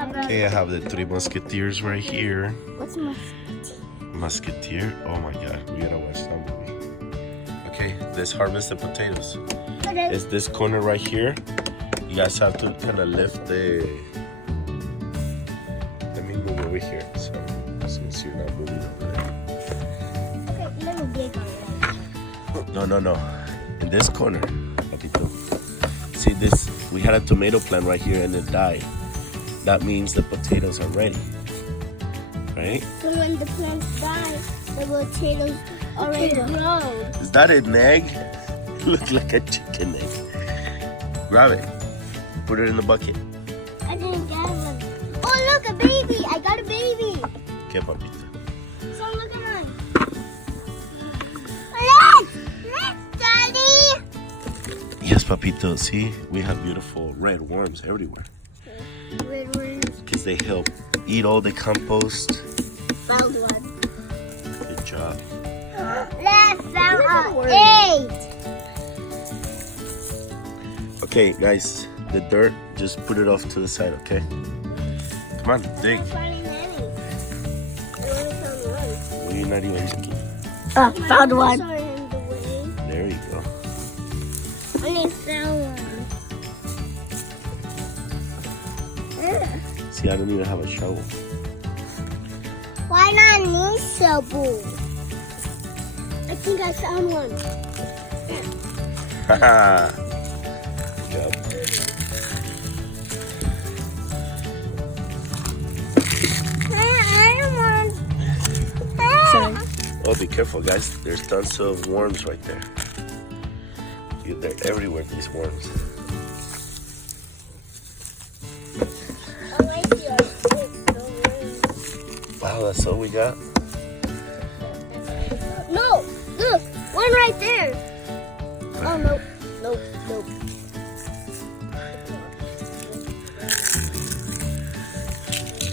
Okay, I have the Three Musketeers right here. What's musketeer? Musketeer? Oh my god, we gotta watch that movie. Okay, let's harvest the potatoes. It's this corner right here. You guys have to kind of lift the... Let me move over here, so since you're not moving over there. Okay, a little big already. No. In this corner, papito. See this? We had a tomato plant right here and it died. That means the potatoes are ready, right? So when the plants die, the potatoes already grow. Is that an egg? Look like a chicken egg. Grab it. Put it in the bucket. I didn't get one. Oh, look, a baby. I got a baby. Okay, papito. So look at mine. Look, Daddy. Yes, papito. See, we have beautiful red worms everywhere. Red worms. Because they help eat all the compost. Found one. Good job. Let's found 8. Okay, guys, the dirt, just put it off to the side, okay? Come on, dig. I'm finding any. I only found one. Well, you're not even looking. Found one. Sorry, in the way. There you go. Only found one. See, I don't even have a shovel. Why not need shovel? I think I found one. Haha. Good job. Sorry. Oh, be careful, guys. There's tons of worms right there. They're everywhere, these worms. Wow, that's all we got? No, look, one right there. Oh, nope.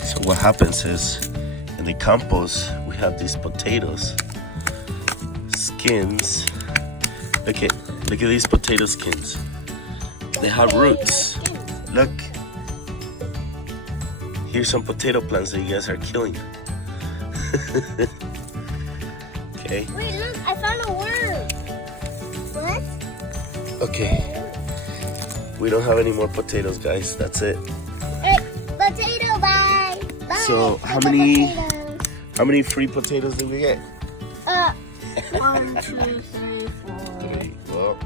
So what happens is, in the compost, we have these potatoes, skins. Look at these potato skins. They have roots. Look. Here's some potato plants that you guys are killing. Okay. Wait, look, I found a worm. What? Okay. We don't have any more potatoes, guys. That's it. Hey, potato, bye. Bye. So I got potatoes. how many free potatoes did we get? 1, 2, 3, 4. 3. Well,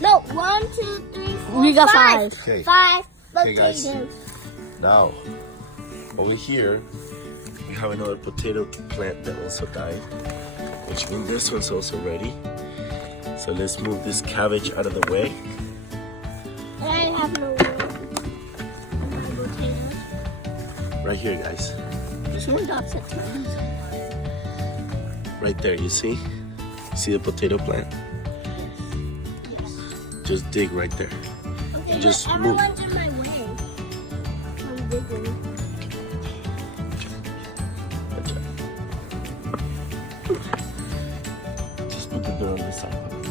No, 1, 2, 3, 4. We got 5. Okay. 5 Okay, guys. potatoes. now over here we have another potato plant that also died, which means this one's also ready. So let's move this cabbage out of the way. And I have no worm. Potatoes. Right here, guys. This one got it. Right there, you see? See the potato plant? Just dig right there. Okay, Just but move. everyone's in my way. I'm digging. Just put the dirt on the side.